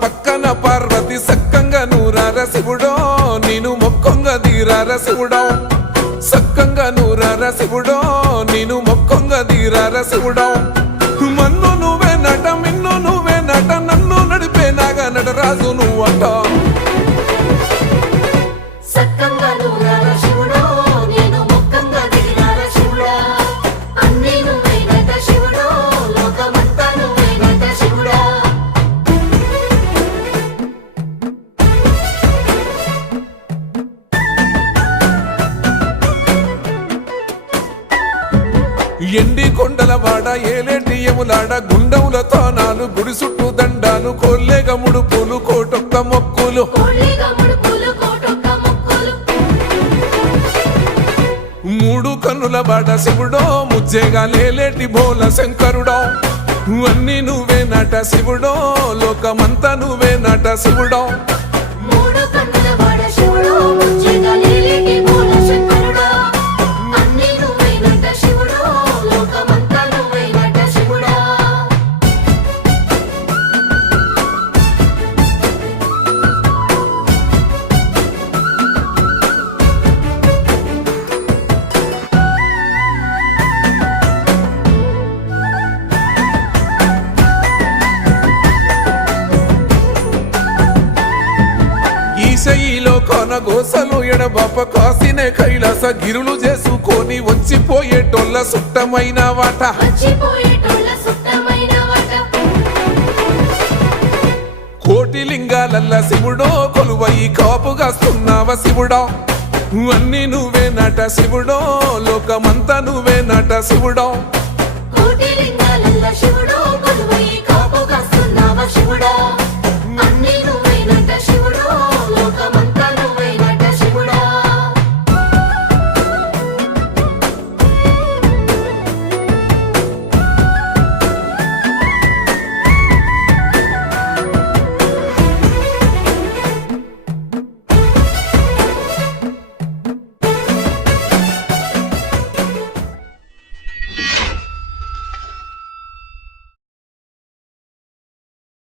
పక్కన పార్వతి సక్కంగా నూరార శివుడో నేను మొక్కంగా దీరార శివుడో సక్కంగా నూరార శివుడో నేను మొక్కంగా దీరార శివుడో మన్ను నువ్వే నట మిన్ను నువ్వే నట నన్ను నడిపే నాగా నటరాజు నువ్వట ఎండి కొండల వాడ ఏలేటి యములాడ గుండములతో నాలు గుడి చుట్టూ దండాలు కోల్లేగ ముడుపులు కోటొక్క మొక్కులు మూడు కన్నుల బాట శివుడో ముజ్జేగా లేలేటి బోల శంకరుడో అన్ని నువ్వే నట శివుడో లోకమంతా నువ్వే నట శివుడో ఈశయిలో కొనగోసలు ఎడబాప కాసినే కైలాస గిరులు చేసుకొని వచ్చిపోయేటోళ్ళ సుట్టమైన వాట కోటి లింగాలల్ల శివుడో కొలువయి కాపుగాస్తున్నావ శివుడో అన్ని నువ్వే నట శివుడో లోకమంతా నువ్వే నట శివుడో కోటి లింగాలల్ల శివుడో కొలువయి కాపుగాస్తున్నావ శివుడో